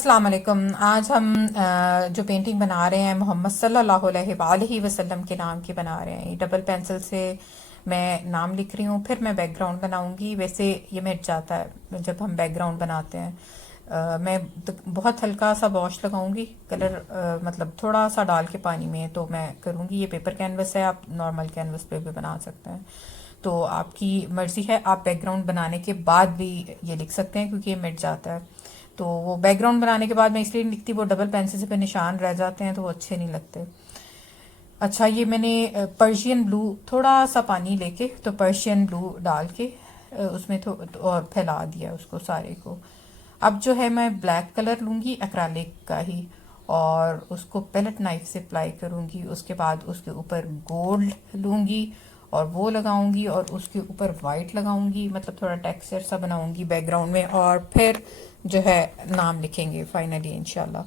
अस्सलाम वालेकुम। आज हम जो पेंटिंग बना रहे हैं मोहम्मद सल्लल्लाहु अलैहि वसल्लम के नाम की बना रहे हैं। ये डबल पेंसिल से मैं नाम लिख रही हूँ, फिर मैं बैकग्राउंड बनाऊंगी। वैसे ये मिट जाता है जब हम बैकग्राउंड बनाते हैं। मैं बहुत हल्का सा वॉश लगाऊंगी कलर, मतलब थोड़ा सा डाल के पानी में तो मैं करूँगी। ये पेपर कैनवस है, आप नॉर्मल कैनवस पे भी बना सकते हैं, तो आपकी मर्ज़ी है। आप बैकग्राउंड बनाने के बाद भी ये लिख सकते हैं क्योंकि ये मिट जाता है। तो वो बैकग्राउंड बनाने के बाद मैं इसलिए नहीं लिखती, वो डबल पेंसिल से पे निशान रह जाते हैं तो वो अच्छे नहीं लगते। अच्छा, ये मैंने पर्शियन ब्लू, थोड़ा सा पानी लेके तो पर्शियन ब्लू डाल के उसमें और फैला दिया उसको सारे को। अब जो है मैं ब्लैक कलर लूँगी एक्रालिक का ही, और उसको पेलेट नाइफ से अप्लाई करूँगी। उसके बाद उसके ऊपर गोल्ड लूँगी और वो लगाऊंगी, और उसके ऊपर वाइट लगाऊंगी, मतलब थोड़ा टेक्सचर सा बनाऊंगी बैकग्राउंड में, और फिर जो है नाम लिखेंगे फाइनली इंशाल्लाह।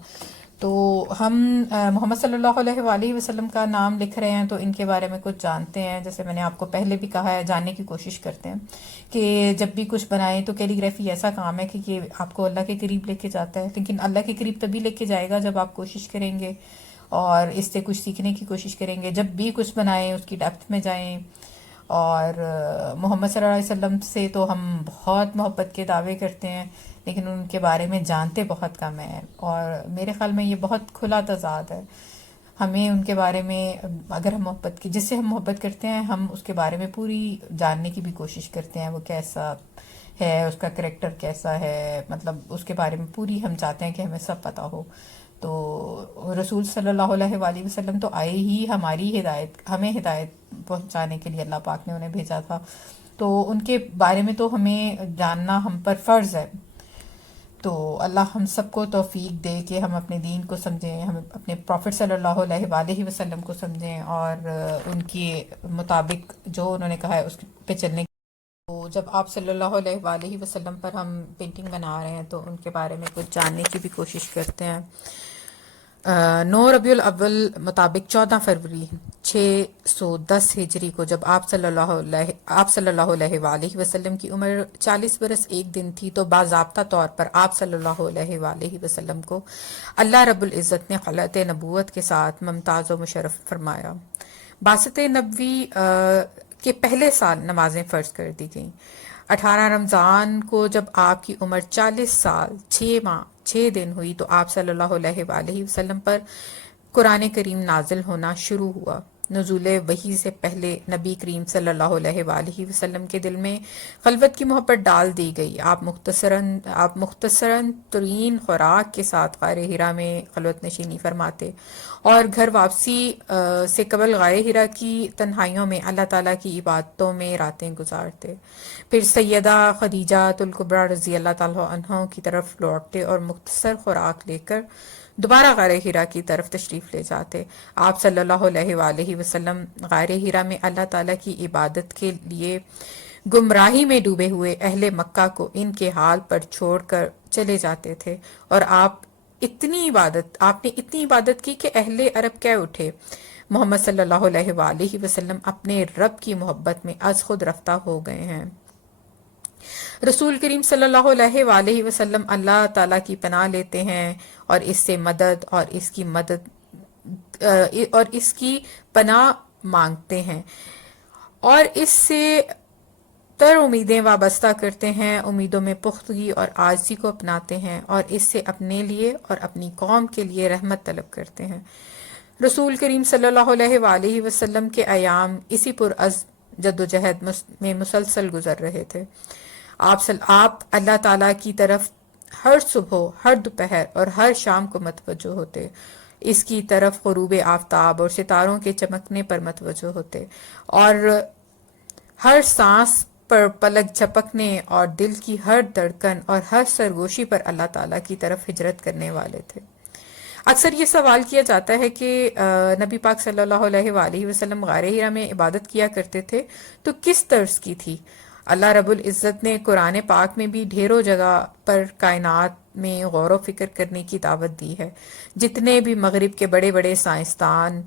तो हम मोहम्मद सल्लल्लाहु अलैहि वसल्लम का नाम लिख रहे हैं तो इनके बारे में कुछ जानते हैं। जैसे मैंने आपको पहले भी कहा है, जानने की कोशिश करते हैं कि जब भी कुछ बनाएं तो कैलीग्राफी ऐसा काम है कि ये आपको अल्लाह के करीब लेके जाता है, लेकिन अल्लाह के करीब तभी लेके जाएगा जब आप कोशिश करेंगे और इससे कुछ सीखने की कोशिश करेंगे। जब भी कुछ बनाएं उसकी डेप्थ में जाएं। और मोहम्मद सल्लल्लाहु अलैहि वसल्लम से तो हम बहुत मोहब्बत के दावे करते हैं, लेकिन उनके बारे में जानते बहुत कम हैं, और मेरे ख्याल में ये बहुत खुला तज़ाद है। हमें उनके बारे में, अगर हम मोहब्बत की, जिससे हम मोहब्बत करते हैं, हम उसके बारे में पूरी जानने की भी कोशिश करते हैं। वो कैसा है, उसका करेक्टर कैसा है, मतलब उसके बारे में पूरी हम चाहते हैं कि हमें सब पता हो। तो रसूल सल्लल्लाहु अलैहि वसल्लम तो आए ही हमारी हिदायत, हमें हिदायत पहुंचाने के लिए अल्लाह पाक ने उन्हें भेजा था। तो उनके बारे में तो हमें जानना हम पर फ़र्ज़ है। तो अल्लाह हम सबको तौफीक दे कि हम अपने दीन को समझें, हम अपने प्रॉफिट सल्लल्लाहु अलैहि वसल्लम को समझें, और उनके मुताबिक जो उन्होंने कहा है उस पे चलने। तो जब आप सल्लल्लाहु अलैहि वसल्लम पर हम पेंटिंग बना रहे हैं तो उनके बारे में कुछ जानने की भी कोशिश करते हैं। 9 रबीउल अव्वल मुताबिक 14 फरवरी 610 हिजरी को जब आप सल्लल्लाहु अलैहि वसल्लम की उम्र 40 बरस 1 दिन थी, तो बाज़ाब्ता तौर पर आप सल्लल्लाहु अलैहि वसल्लम को अल्लाह रब्बुल इज़्ज़त ने खलअत नबूवत के साथ मुमताज़ व मुशर्रफ फरमाया। बासत नबवी के पहले साल नमाजें फ़र्ज कर दी गईं। 18 रमज़ान को जब आपकी उम्र 40 साल 6 माह 6 दिन हुई तो आप सल्लल्लाहु अलैहि वसल्लम पर कुरान करीम नाजिल होना शुरू हुआ। नुज़ूल वही से पहले नबी करीम सल्लल्लाहु अलैहि वसल्लम के दिल में खलवत की मोहब्बत डाल दी गई। आप मुख्तसरन तरीन खुराक के साथ गारे हिरा में खलवत नशीनी फरमाते, और घर वापसी से कबल गारे हिरा की तन्हाइयों में अल्लाह ताला की इबादतों में रातें गुजारते। फिर सैयदा खदीजा तुल कुबरा रज़ी अल्लाह ताला अन्हा की तरफ लौटते और मुख्तसर खुराक लेकर दोबारा गारे हिरा की तरफ तशरीफ़ ले जाते। आप सल्लल्लाहु अलैहि वसल्लम गारे हिरा में अल्लाह ताला की इबादत के लिए गुमराही में डूबे हुए अहले मक्का को इनके हाल पर छोड़कर चले जाते थे, और आपने इतनी इबादत की कि अहले अरब कह उठे, मोहम्मद सल्लल्लाहु अलैहि वसल्लम अपने रब की मोहब्बत में अज खुद रफ्ता हो गए हैं। रसूल करीम सल्लल्लाहु अलैहि वसल्लम अल्लाह ताला की पनाह लेते हैं और इससे मदद और इसकी पनाह मांगते हैं, और इससे तर उम्मीदें वाबस्ता करते हैं। उम्मीदों में पुख्तगी और आजिज़ी को अपनाते हैं, और इससे अपने लिए और अपनी कौम के लिए रहमत तलब करते हैं। रसूल करीम सल्लल्लाहु अलैहि वसल्लम के अयाम इसी पुरअज़्म जद्दोजहद में मुसलसल गुजर रहे थे। आप अल्लाह ताला की तरफ हर सुबह, हर दोपहर और हर शाम को मतवज्जो होते। इसकी तरफ ग़ुरूब आफताब और सितारों के चमकने पर मतवज्जो होते, और हर सांस पर पलक झपकने और दिल की हर धड़कन और हर सरगोशी पर अल्लाह ताला की तरफ हिजरत करने वाले थे। अक्सर ये सवाल किया जाता है कि नबी पाक सल्लल्लाहु अलैहि वसल्लम गारे हिरा में इबादत किया करते थे तो किस तर्ज की थी। अल्लाह रब्बुल इज़्ज़त ने कुरान पाक में भी ढेरों जगह पर कायनात में गौर व फिक्र करने की दावत दी है। जितने भी मगरिब के बड़े बड़े साइंसदान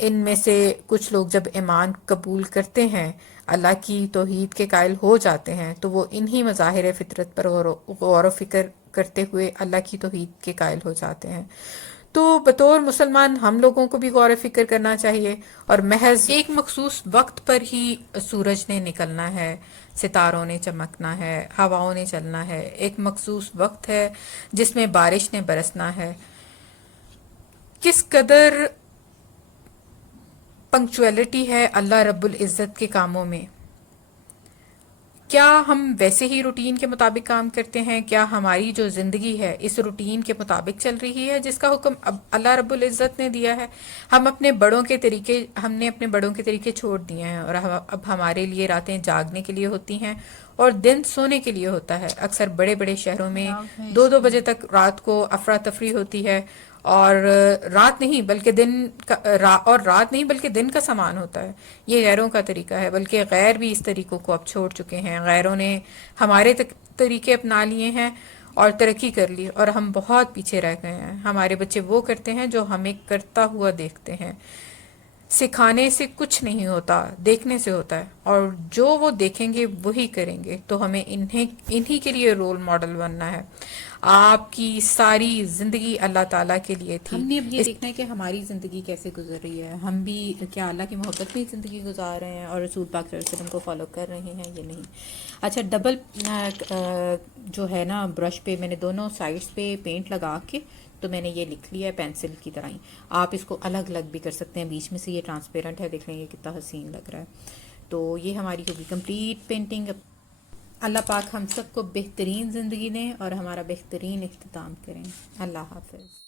ان میں سے کچھ لوگ جب ایمان قبول کرتے ہیں، اللہ کی توحید کے قائل ہو جاتے ہیں، تو وہ انہی مظاہر فطرت پر غور و فکر کرتے ہوئے اللہ کی توحید کے قائل ہو جاتے ہیں۔ تو بطور مسلمان ہم لوگوں کو بھی غور و فکر کرنا چاہیے، اور محض ایک مخصوص وقت پر ہی سورج نے نکلنا ہے، ستاروں نے چمکنا ہے، ہواؤں نے چلنا ہے، ایک مخصوص وقت ہے جس میں بارش نے برسنا ہے۔ کس قدر پنکچویلٹی ہے اللہ رب العزت کے کاموں میں؟ کیا ہم ویسے ہی روٹین کے مطابق کام کرتے ہیں؟ کیا ہماری جو زندگی ہے اس روٹین کے مطابق چل رہی ہے جس کا حکم اب اللہ رب العزت نے دیا ہے؟ ہم نے اپنے بڑوں کے طریقے چھوڑ دیے ہیں، اور اب ہمارے لیے راتیں جاگنے کے لیے ہوتی ہیں اور دن سونے کے لیے ہوتا ہے۔ اکثر بڑے بڑے شہروں میں 2 بجے تک رات کو افراتفری ہوتی ہے، اور رات نہیں بلکہ دن کا سامان ہوتا ہے۔ یہ غیروں کا طریقہ ہے، بلکہ غیر بھی اس طریقوں کو اب چھوڑ چکے ہیں۔ غیروں نے ہمارے طریقے اپنا لیے ہیں اور ترقی کر لی، اور ہم بہت پیچھے رہ گئے ہیں۔ ہمارے بچے وہ کرتے ہیں جو ہمیں کرتا ہوا دیکھتے ہیں۔ سکھانے سے کچھ نہیں ہوتا، دیکھنے سے ہوتا ہے، اور جو وہ دیکھیں گے وہی کریں گے۔ تو ہمیں انہی کے لیے رول ماڈل بننا ہے۔ آپ کی ساری زندگی اللہ تعالیٰ کے لیے تھی۔ ہم نے اب یہ دیکھنا ہے کہ ہماری زندگی کیسے گزر رہی ہے، ہم بھی کیا اللہ کی محبت میں زندگی گزار رہے ہیں اور رسول پاک صلی اللہ علیہ وسلم کو فالو کر رہے ہیں یا نہیں۔ اچھا، ڈبل جو ہے نا برش پہ میں نے دونوں سائڈس پہ پینٹ لگا کے تو میں نے یہ لکھ لیا ہے پینسل کی طرح ہی۔ آپ اس کو الگ الگ بھی کر سکتے ہیں، بیچ میں سے یہ ٹرانسپیرنٹ ہے، دیکھ لیں یہ کتنا حسین لگ رہا ہے۔ تو یہ ہماری ہوگی کمپلیٹ پینٹنگ۔ اللہ پاک ہم سب کو بہترین زندگی دیں اور ہمارا بہترین اختتام کریں۔ اللہ حافظ۔